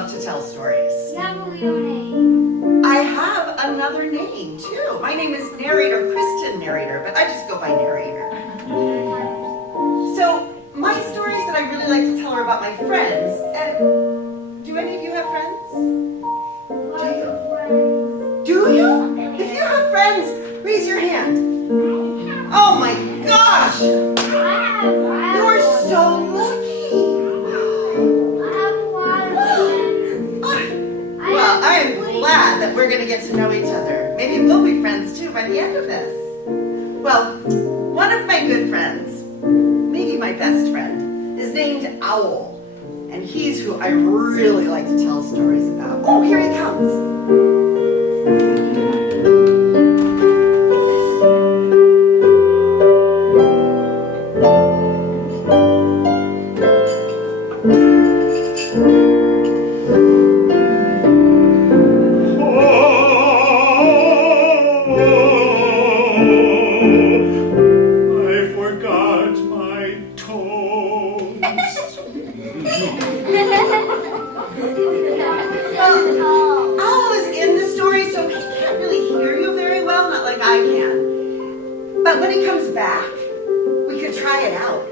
love to tell stories. Yeah, but we don't name. I have another name too. My name is Narrator, Kristen Narrator, but I just go by Narrator. So my stories that I really like to tell are about my friends. And do any of you have friends? Do you? If you have friends, raise your hand. Oh my gosh! You are so lucky. Well, I am glad that we're going to get to know each other. Maybe we'll be friends too by the end of this. Well, one of my good friends, maybe my best friend, is named Owl. And he's who I really like to tell stories about. Oh, here he comes. But when he comes back, we could try it out.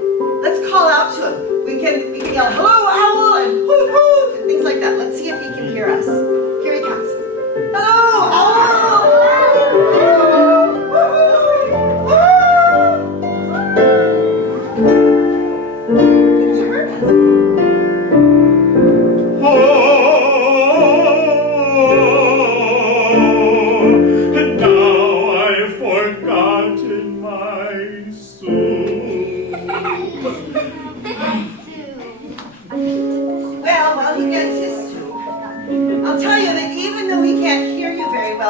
Let's call out to him. We can yell, "Hello, Owl," and "Hoot, hoot," and things like that. Let's see if he can hear us. Here he comes. "Hello, Owl!" Can he hear us?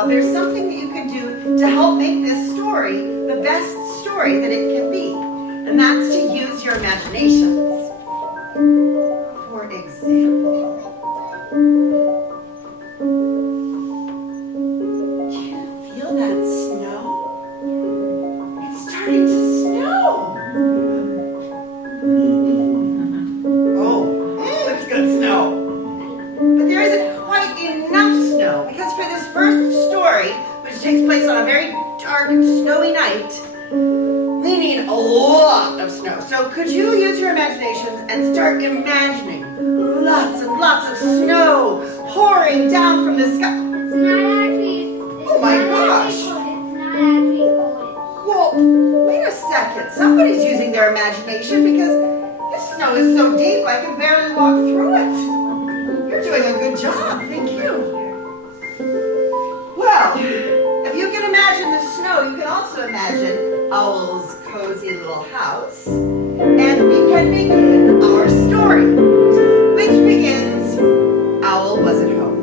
There's something that you can do to help make this story the best story that it can be. And that's to use your imaginations. For example, can you feel that snow? It's starting to snow. Oh, it's good snow. But there isn't quite enough snow, because for this first story, which takes place on a very dark and snowy night, we need a lot of snow. So could you use your imaginations and start imagining lots and lots of snow pouring down from the sky? It's not actually. Oh my gosh! It's not actually cold. Well, wait a second. Somebody's using their imagination, because this snow is so deep I can barely walk through it. You're doing a good job. Thank you. Well, if you can imagine the snow, you can also imagine Owl's cozy little house. And we can begin our story, which begins, Owl was at home.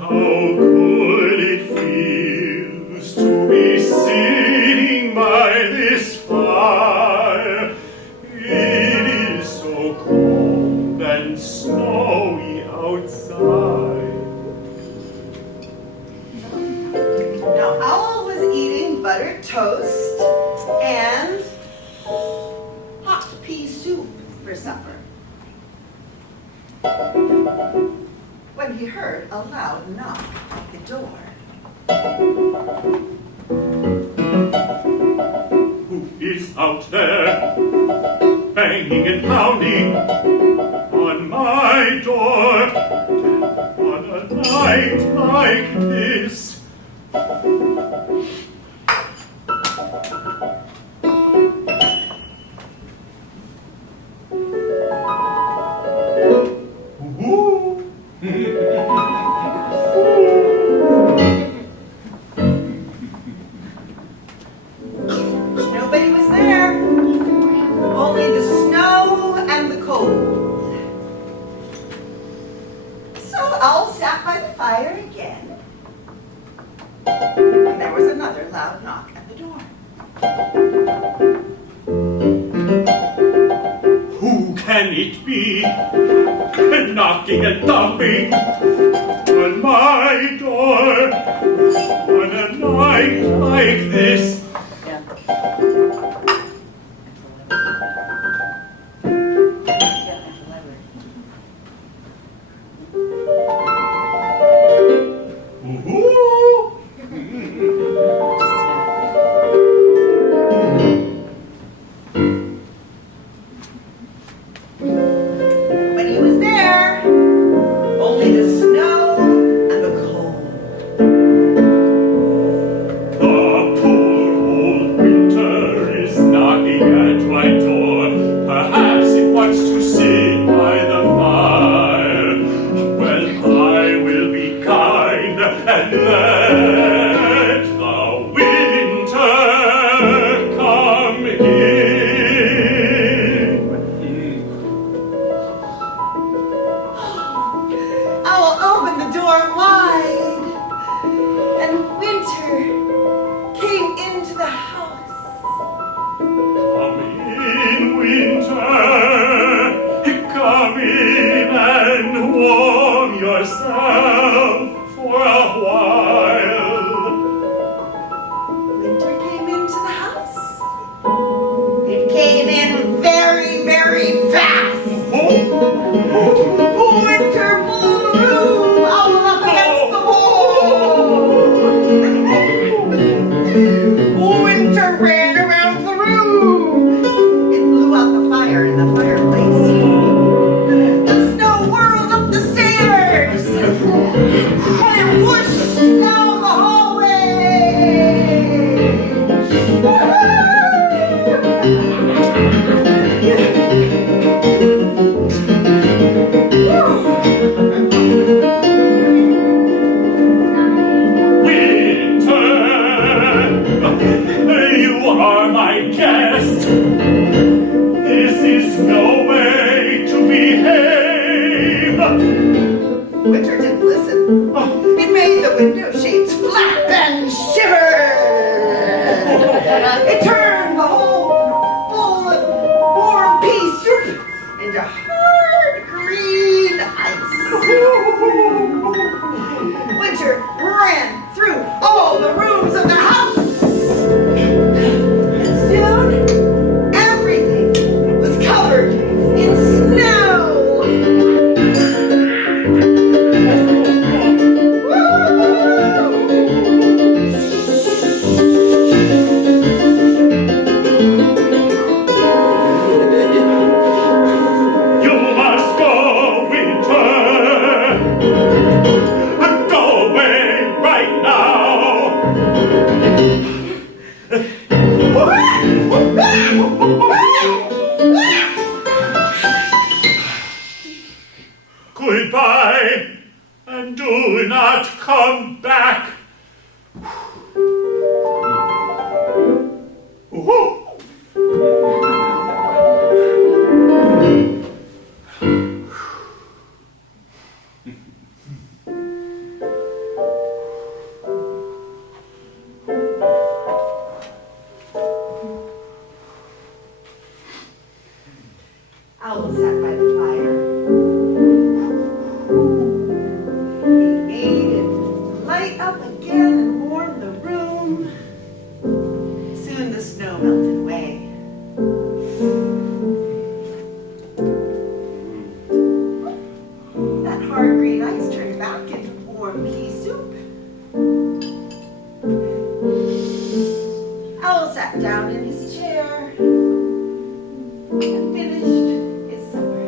How good it feels to be sitting by this fire. It is so cold and snowy outside. Now, Owl was eating buttered toast and hot pea soup for supper when he heard a loud knock at the door. Who is out there, banging and pounding on my door on a night like this? Nobody was there, only the snow and the cold. So Owl sat by the fire again, and there was another loud knock at the door. Who can it be? Knocking and thumping on my door on a quite like this. Yeah. Ooh. When he was there, only the snow and the cold. The poor old winter is knocking at my door. Perhaps it wants to sit by the fire. Well, I will be kind and let the winter come in. I will open the door wide, and winter came into the house. Come in, winter. Come in and warm yourself for a while. Winter came into the house. It came in very, very fast. Winter blew all up against the wall. Winter ran around the room. It blew out the fire in the fireplace. The snow whirled up the stairs. And it whooshed down the Winter, you are my guest. This is no way to behave. Winter didn't listen. It made the window shades flap and shiver. It turned the whole bowl of warm pea soup into hard green ice. Winter ran through all the rooms of the house. And soon, everything was covered in snow. You must go, winter. Go away right now. Goodbye, and do not come back. Ooh. Owl sat by the fire. He made it light up again and warmed the room. Soon the snow melted away. That hard green ice turned back into warm pea soup. Owl sat down in his chair and finished his supper.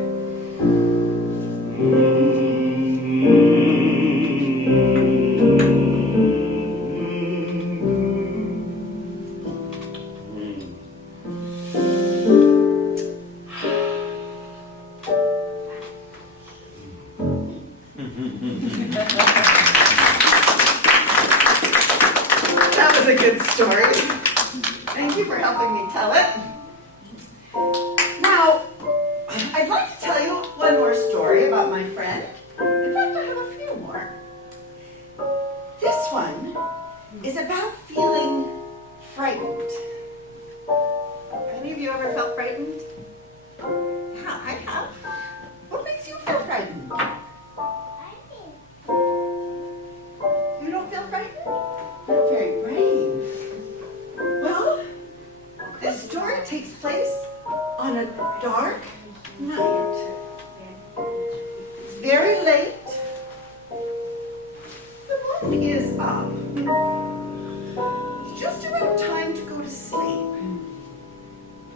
That was a good story. Thank you for helping me tell it. Now, I'd like to tell you one more story about my friend. In fact, I have a few more. This one is about feeling frightened. Any of you ever felt frightened? Yeah, I have. What makes you feel frightened? You don't feel frightened? You're very brave. very late. The moon is up. It's just about time to go to sleep.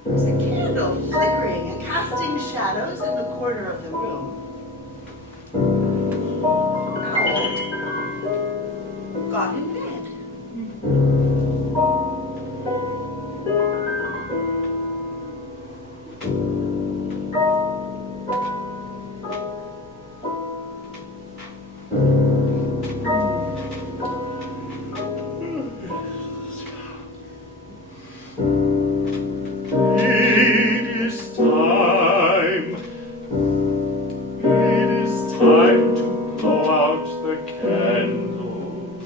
There's a candle flickering and casting shadows in the corner of the room. Owl got in bed. Time to blow out the candle.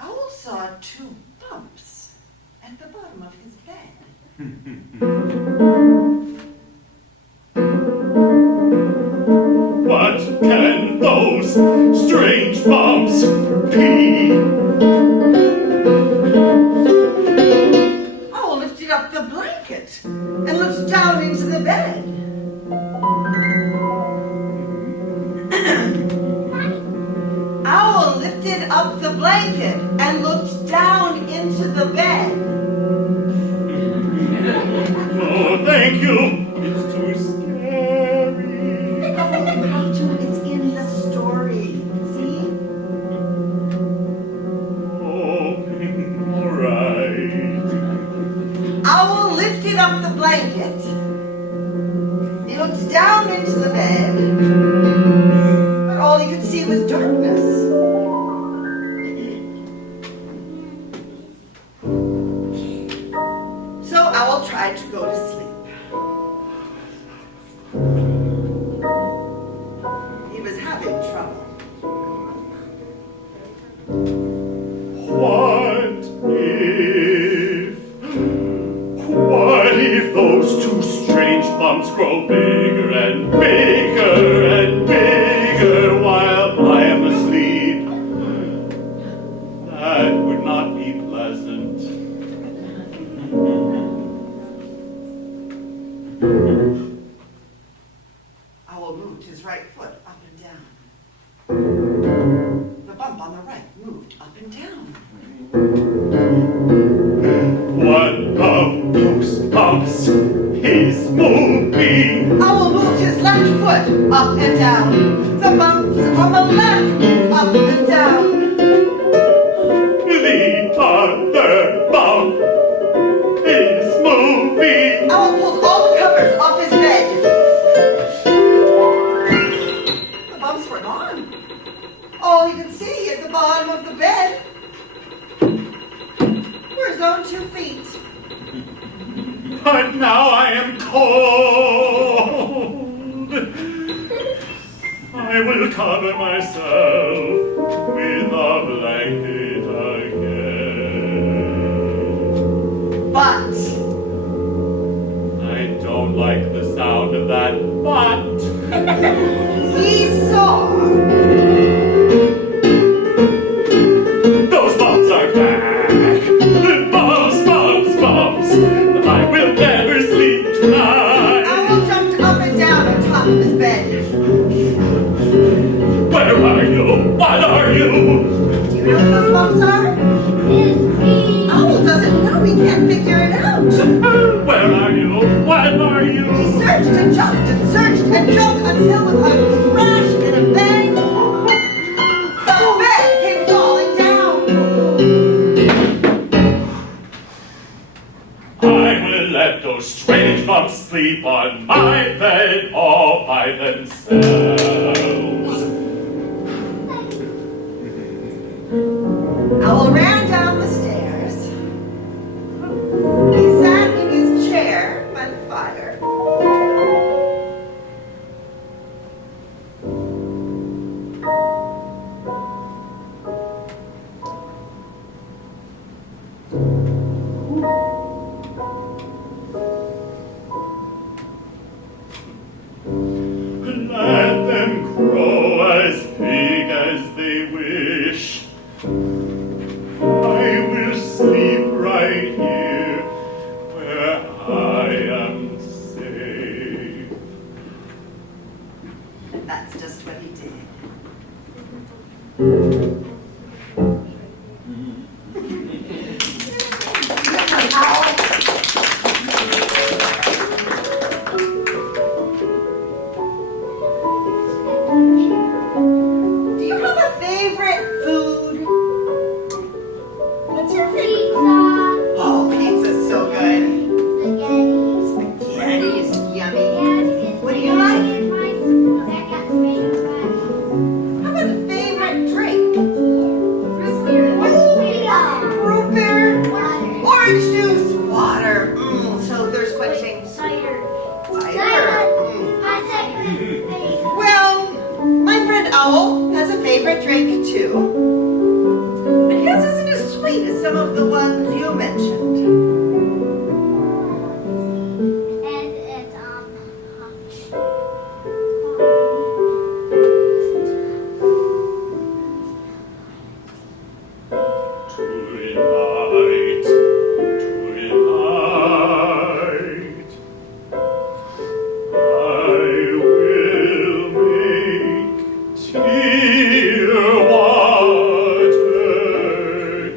Owl saw two bumps at the bottom of his bed. What can those strange bumps be? Owl lifted up the blanket and looked down into the bed. Owl lifted up the blanket and looked down into the bed. Oh, thank you. It's too scary. It's in the story. See? Oh, all right. Owl lifted up the blanket. He looked down into the bed, but all he could see was darkness. So Owl tried to go to sleep. He was having trouble. What if those two strange bumps grow bigger and bigger and bigger while I am asleep? That would not be pleasant. Owl moved his right foot up and down. The bump on the right moved up and down. One of those bumps is moving. Owl moved his left foot up and down. The bumps on the left moved up and down. The other bump is moving. Owl pulled all the covers off his bed. The bumps were gone. All he could see at the bottom of the bed were his own 2 feet. But now I am cold. I will cover myself with a blanket again. But I don't like the sound of that but. he saw Those bumps are back. Bumps, bumps, bumps. I will never sleep tonight. Owl jumped up and down on top of his bed. Where are you? What are you? Do you know what those bumps are? Owl doesn't know. He can't figure it out. Where are you? What are He you? searched and jumped and searched and jumped until with a crash and a bang, the bed came falling down. I will let those strange bumps sleep on my bed all by themselves. Owl ran down the stairs. He sat in his chair by the fire. And that's just what he did. Do you have a favorite food? What's your favorite? Pizza. Oh, pizza's so good. Spaghetti. Spaghetti is yummy. Yes, What do you like? Spaghetti. How about a favorite drink? Root beer. Root beer, Water. orange juice, water. So there's quenching. Cider. Cider. My second favorite. Well, my friend Owl has a favorite drink too. But his isn't as sweet as some of the ones you mentioned. And it's Tonight, I will make tear water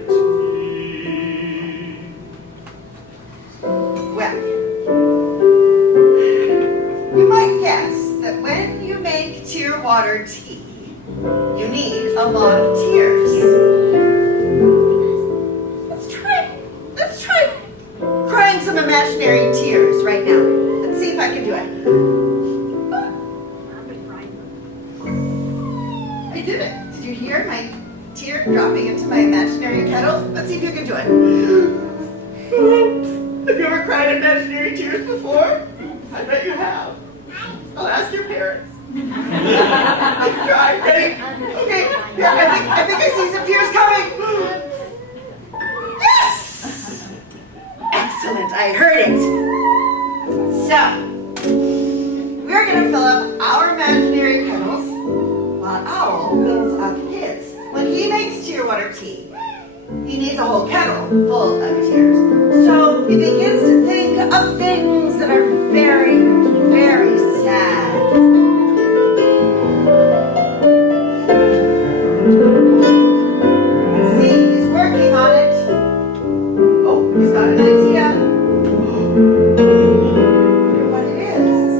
tea. Well, you might guess that when you make tear water tea, you need a lot of tears. Let's try crying some imaginary tears right now. Let's see if I can do it. I did it. Did you hear my tear dropping into my imaginary kettle? Let's see if you can do it. Have you ever cried imaginary tears before? I bet you have. I'll ask your parents. Let's try. Ready? Okay. Yeah, I think I see some tears coming. Yes! Excellent. I heard it. So, we're going to fill up our imaginary kettles while Owl fills up his. When he makes tear water tea, he needs a whole kettle full of tears. So he begins to think of things that are very, very sad. See, he's working on it. Oh, he's got an idea. Wonder what it is.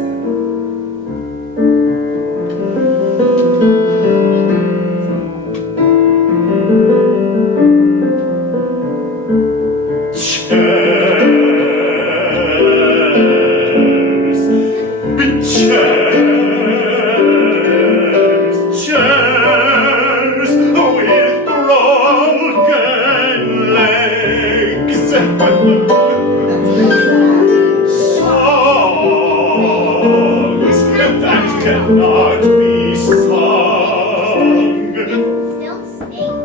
Chairs with broken legs. That's pretty sad. Songs that cannot be sung still snake.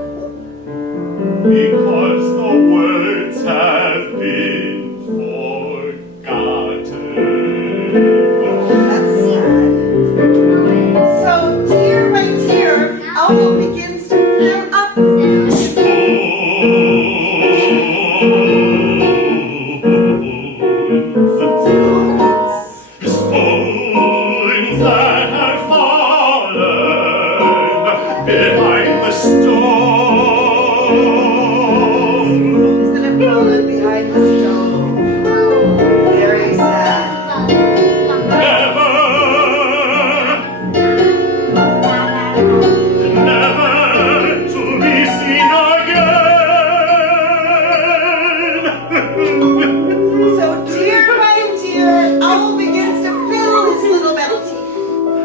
because the words have been forgotten. That's sad. So tear by tear, Owl begins to fill up. Spoons that have fallen behind the stove. Spoons that have fallen behind the stove. Very sad. Never, never to be seen again. So tear by tear, Owl begins to fill his little metal teeth.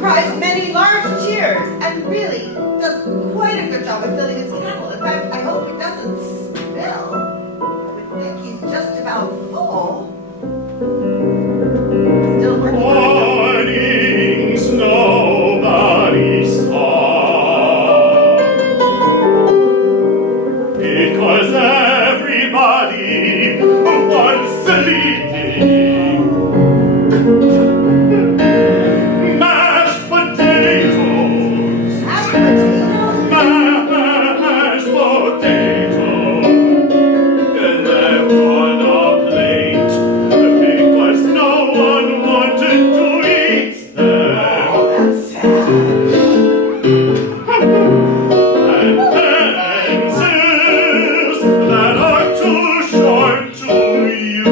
cries many large tears and really does quite a good job of filling his kettle. In fact, I hope it doesn't spill. I would think he's just about full. Still working on it. Warnings nobody saw, because everybody was sleeping. Mashed potatoes, Mashed potatoes. mashed potatoes, left on a plate, because no one wanted to eat them. Oh, that's sad. And pencils that are too short to use.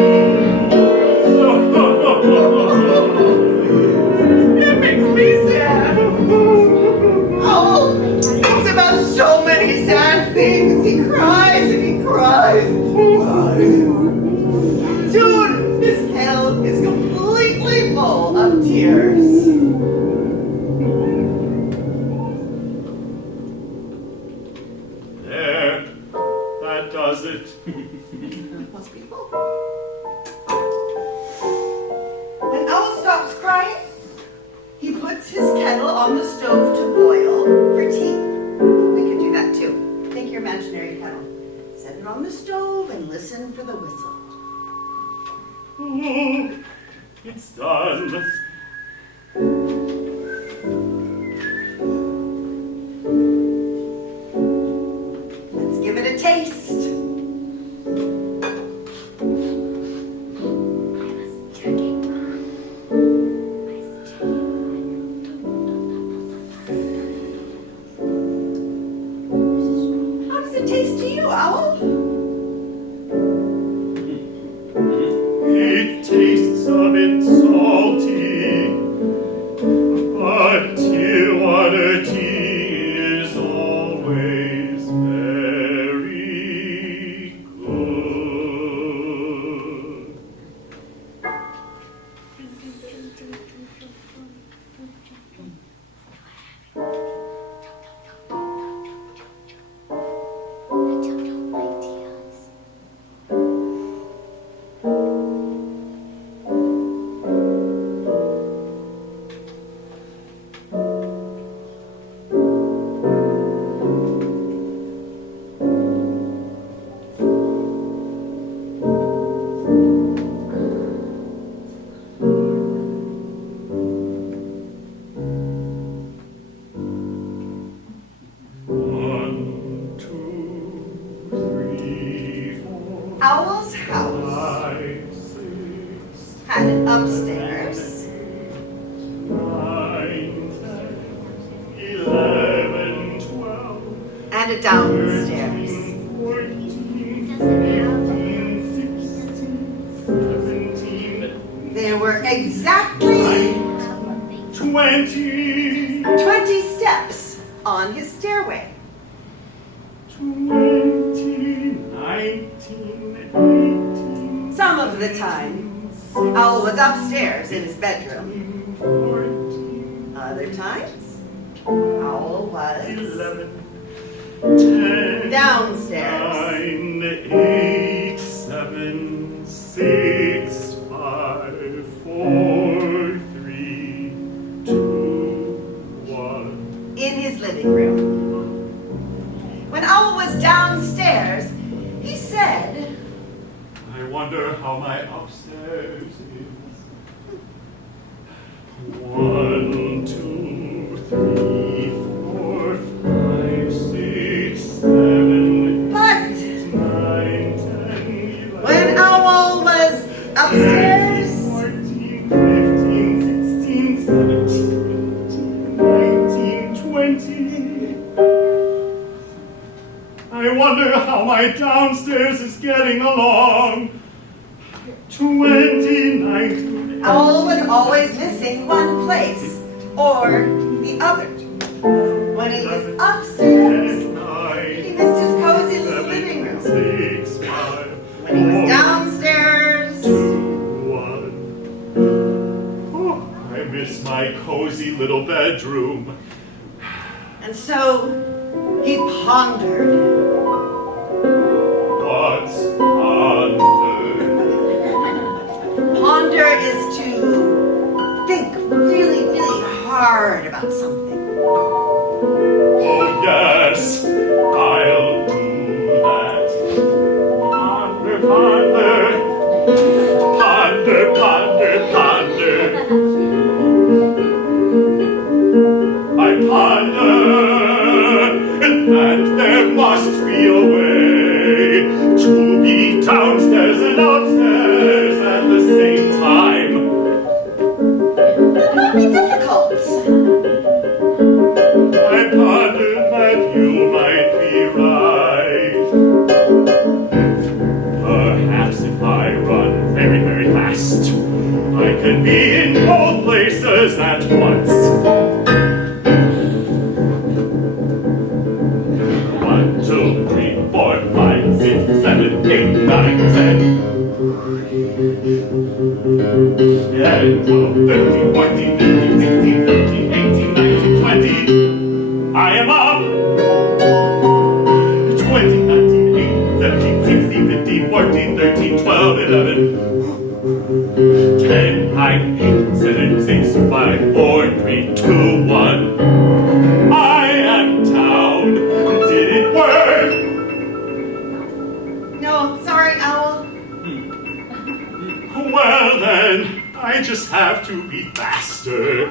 It makes me sad. Oh, thinks about so many sad things. He cries and he cries and he cries. Soon, his kettle is completely full of tears. There, that does it. Must be full. When Owl stops crying, he puts his kettle on the stove to boil for tea. We could do that too. Take your imaginary kettle, set it on the stove, and listen for the whistle. Oh, it's done. Let's give it a taste. How does it taste to you, Owl? It tastes a bit salty, but Tijuana tea is always very good. One, two, three, four, Owl's house 5, 6, had an upstairs 9, 10, 11, 12, and a downstairs. 14, Doesn't have 15, 16, 17, There were exactly 20, 20 steps on his stairway. 20, 19, 18, Some of the time, Owl was upstairs in his bedroom. 14, Other times, Owl was 11, 10, downstairs. 9, 8, 7, 6, 5, 4, 3, 2, 1. In his living room. When Owl was downstairs, he said, I wonder how my upstairs is. 1, 2, 3, 4, 5, 6, 7, but 9, 10, 11. when Owl was upstairs, 14, 15, 16, 17, 18, 19, 20. I wonder how my downstairs is getting along. 20, 19. Owl was always missing one place or the other. When he was upstairs, he missed his cozy little living room. 6, 5, When he was downstairs, 2, 1. Oh, I miss my cozy little bedroom. And so he pondered. What's pondered? Ponder is to think really, really hard about something. Oh, yes, I'll do that. Ponder, ponder, ponder, ponder, ponder. I ponder that there must be a way to be downstairs and upstairs at the same time. That might be difficult. I pondered that you might be right. Perhaps if I run very, very fast, I could be in both places at once. 1, 2, 3, 4, 5, 6, 7, 8, 9, 10. And 12, 13, 14, 15, 16, 17, 18, 19, 20. I am up! 20, 19, 18, 17, 16, 15, 14, 13, 12, 11. 10, 9, 8, 7, 6, 5, 4, 3, 2, 1. I am down. Did it work? No, sorry, Owl. Well then, I just have to be faster.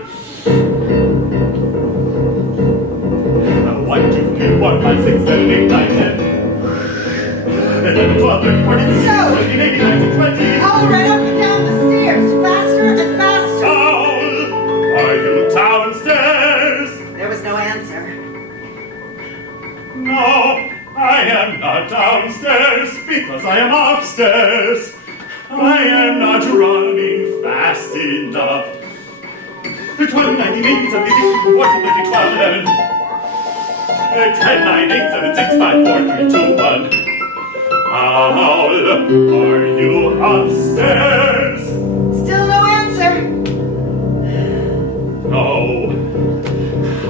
1, 2, 3, 4, 5, 6, 7, 8, 9, 10. 11, 12, 13, 14, 15, 16, 17, 18, 19, 20. Owl ran up and down the stairs, faster and faster. Owl, are you downstairs? There was no answer. No, I am not downstairs because I am upstairs. I am not running fast enough. 20, 19, 18, 17, 16, 14, 13, 12, 11. 10, 9, 8, 7, 6, 5, 4, 3, 2, 1. Owl, are you upstairs? Still no answer. No,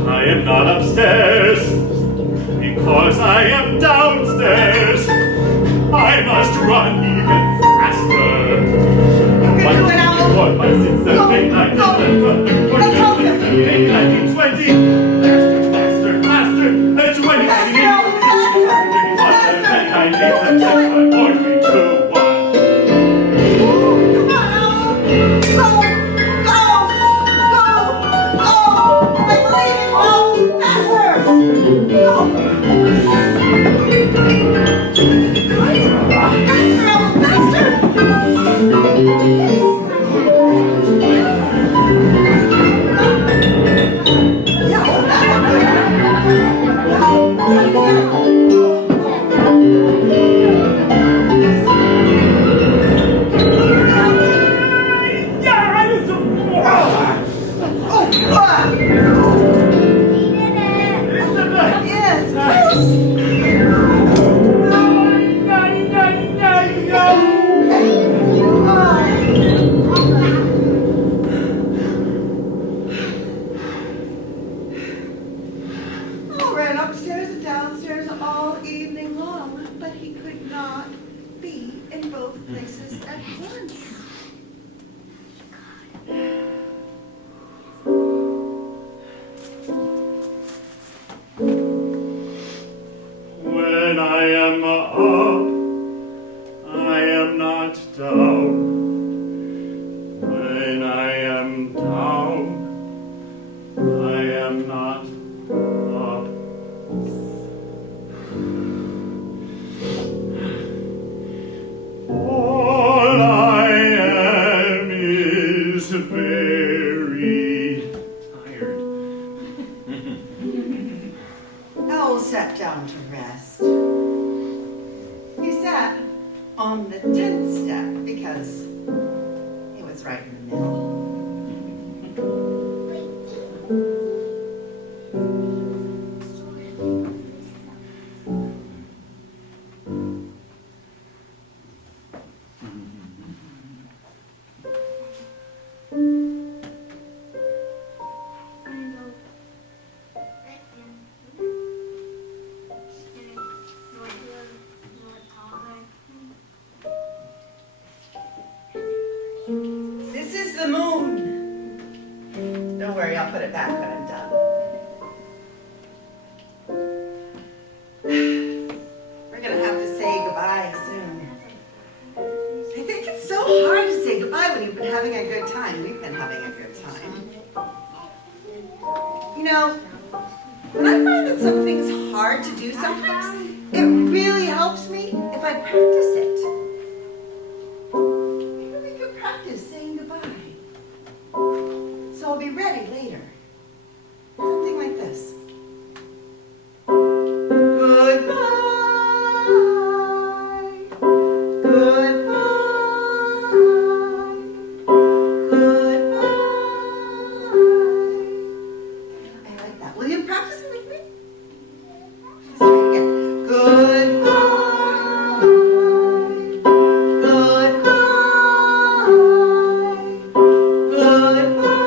I am not upstairs because I am downstairs. I must run even faster. You can do it, Owl. 4, 5, 6, 7, 8, 9, 10, 11, 12, 13, 14, 15, 16, 18, 19, 20. Faster, faster, faster. 20, 19, 18, 19, 20, 10, 9, 8, 7, 6, 5, 4, 3, 2, 1. Come on, Owl. Go, go, go, go. I believe in Owl. Faster. Go. Faster, Owl, faster. Yeah, Owl ran upstairs and downstairs all evening long, but he could not be in both places at once. When I am up, I am not down. When I am down, I am not up. All I am is very tired. Owl sat down to rest. He sat on the 10th step because he was right in the middle. worry, I'll put it back when I'm done. We're gonna have to say goodbye soon. I think it's so hard to say goodbye when you've been having a good time. We've been having a good time. You know, when I find that something's hard to do, sometimes it really helps me if I practice it. Maybe we could practice saying goodbye. So I'll be ready later. Something like this. Goodbye. Goodbye. Goodbye. I like that. Will you practice it with me? Let's try it again. Goodbye. Goodbye. Goodbye.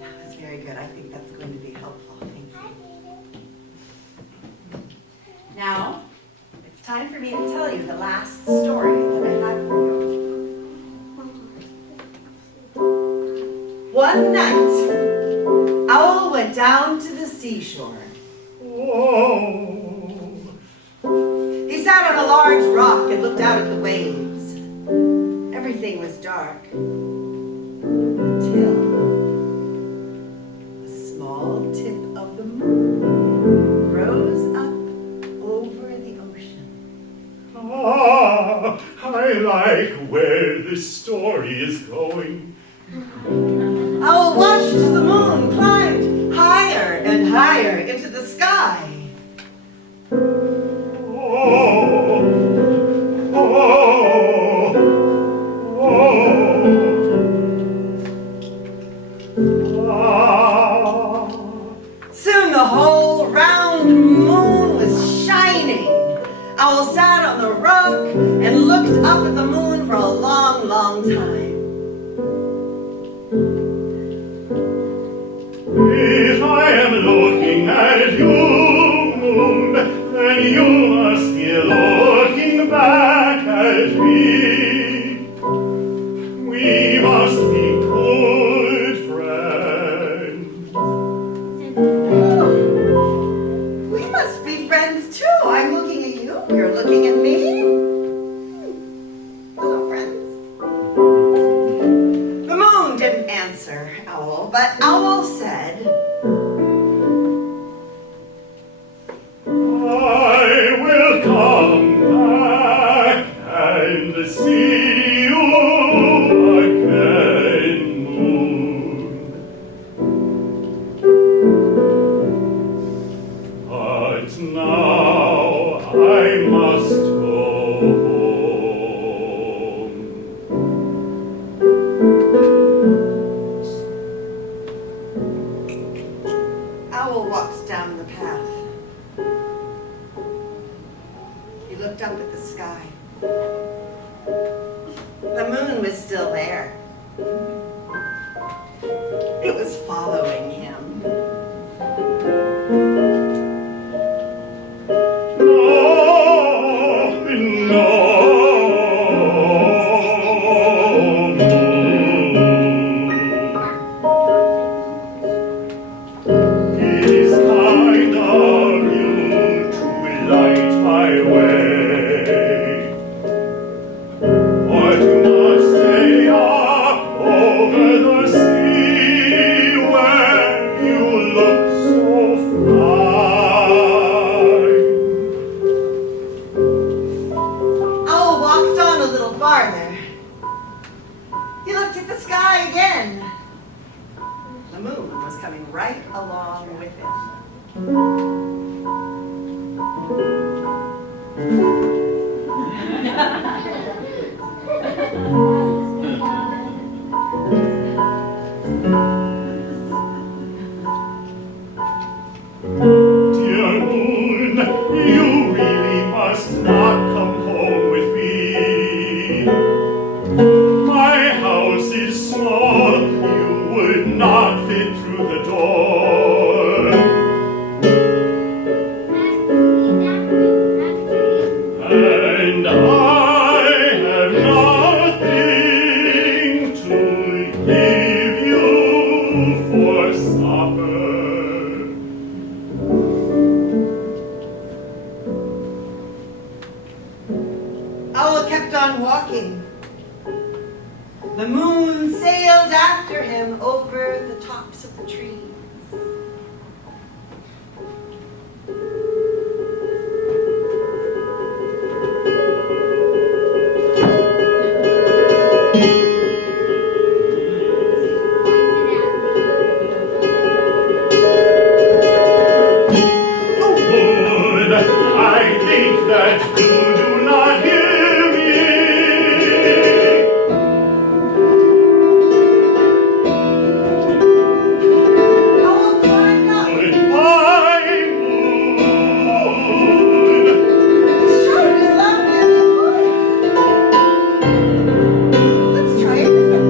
That was very good. I think that's going to be helpful. Thank you. Now, it's time for me to tell you the last story that I have for you. One night, Owl went down to the seashore. He sat on a large rock and looked out at the waves. Everything was dark until a small tip of the moon rose up over the ocean. Ah, I like where this story is going. Owl watched as the moon climbed higher and higher into the sky. Soon the whole round moon was shining. Owl sat on the rock and looked up at the moon for a long, long time. If I am looking at you, moon, then you must be looking back at me. We must be good friends. Oh, we must be friends too. I'm looking at you. You're looking at me. Hello, friends. The moon didn't answer Owl, but Owl said, I will come back and see you again, moon. But now I must go home. Owl walks down the path. He looked up at the sky. The moon was still there. It was following him. Farther. He looked at the sky again. The moon was coming right along with him. Dear moon, you really must not come home with me. My house is small, you would not fit through the door. The moon sailed after him over the tops of the trees. Moon, I think that you do not hear me. Owl climbed up. Goodbye, moon. Shouted as loudly as he could. Let's try it again.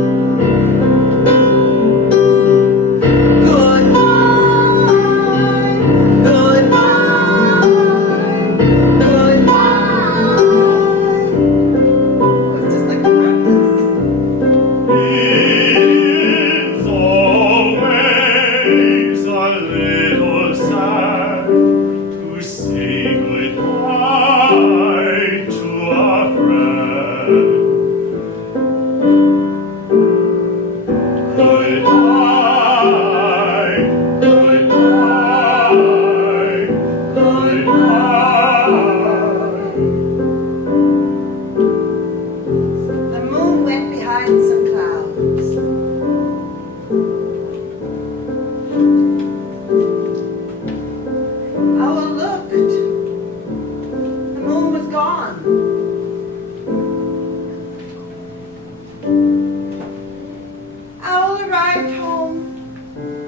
Goodbye, goodbye, goodbye. It's just like practice. It's always a little sad to say goodbye to a friend. Goodbye, goodbye, goodbye. The moon went behind some clouds. Owl looked. The moon was gone. Owl arrived home.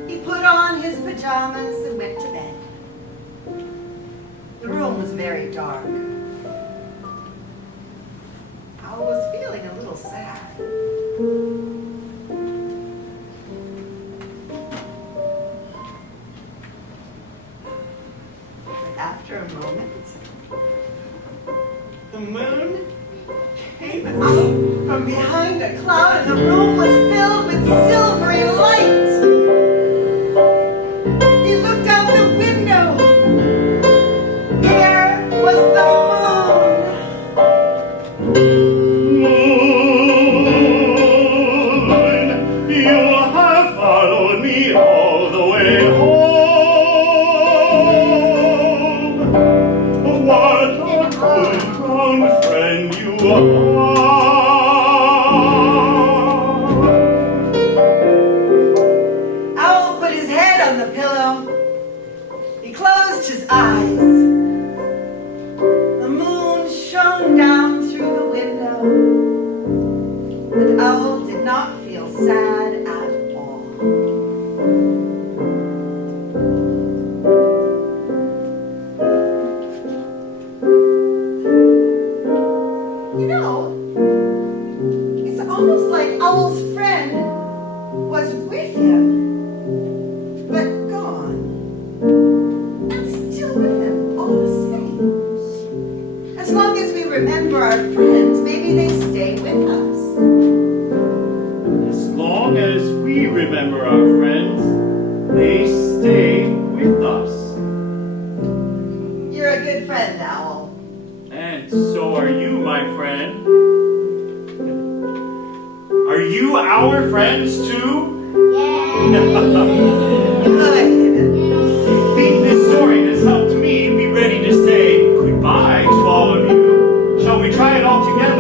He put on his pajamas and went to bed. The room was very dark. Owl was feeling a little sad. But after a moment, the moon came out from behind a cloud and the room was filled with silvery light. He looked out the window. There was the moon. Moon, you have followed me all the way home. What a good grown friend you are. Owl put his head on the pillow. He closed his eyes. The moon shone down through the window. But Owl did not feel sad at all. You know, it's almost like Owl's friend was with him, but gone, and still with him all the same. As long as we remember our friends, maybe they stay with us. As long as we remember our friends, they stay with us. You're a good friend, Owl. And so are you, my friend. Are you our friends too? Good. Think this story has helped me be ready to say goodbye to all of you. Shall we try it all together?